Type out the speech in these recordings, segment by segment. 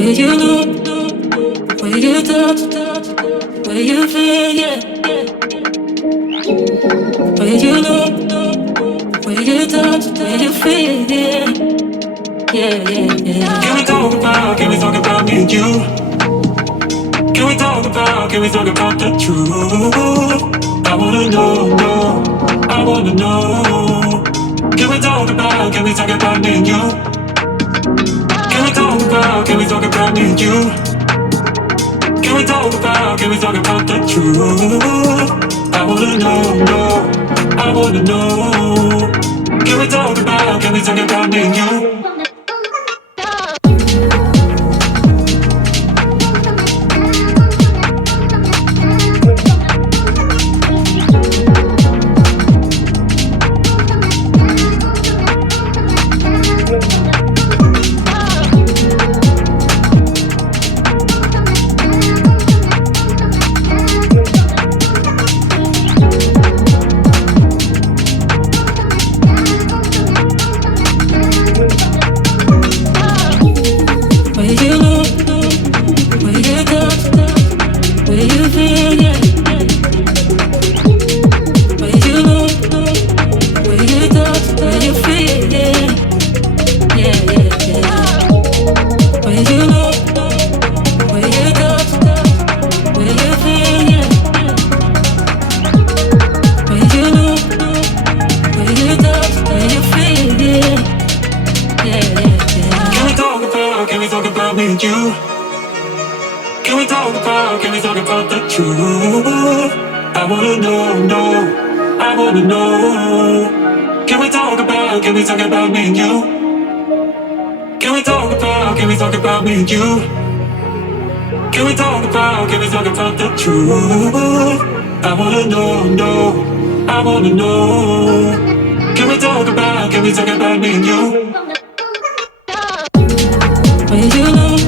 Where you look, where you touch, where you feel, yeah. Where you look, where you touch, where you feel, yeah. Yeah, yeah, yeah. Can we talk about me and you? Can we talk about the truth? I wanna know, no, I wanna know. Can we talk about me and you? Can we talk about me and you? Can we talk about the truth? I wanna know, no, I wanna know. Can we talk about me and you? Can we talk about the truth? I wanna know, no, I wanna know. Can we talk about me and you? Can we talk about me and you? Can we talk about the truth? I wanna know, no, I wanna know. Can we talk about me and you? Where you look,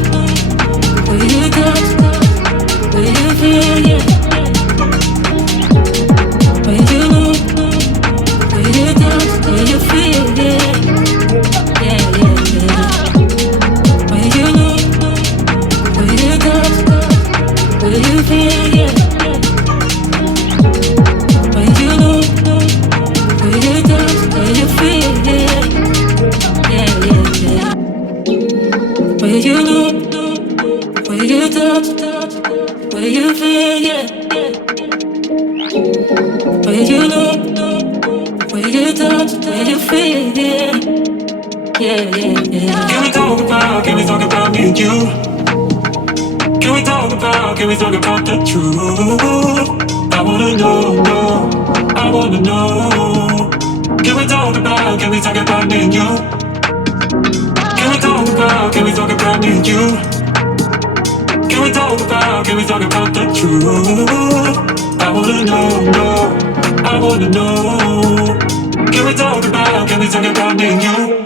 where you touch, where you feel, yeah. Where you look, where you touch, where you feel, yeah. Yeah, yeah, yeah. Where you look, where you touch, where you feel, yeah. Where you look, where you touch, where you feel, yeah. Yeah, yeah, yeah. Where you look, where you touch, where you feel, yeah. Where you look, where you touch, where you feel, yeah. Yeah, yeah, yeah. Can we talk about me and you? Can we talk about the truth? I wanna know, no, I wanna know. Can we talk about me and you? Can we talk about me and you? Can we talk about the truth? I wanna know, no, I wanna know. Can we talk about me and you?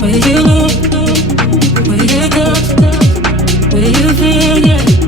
Where you look, where you touch, where you feel, yeah.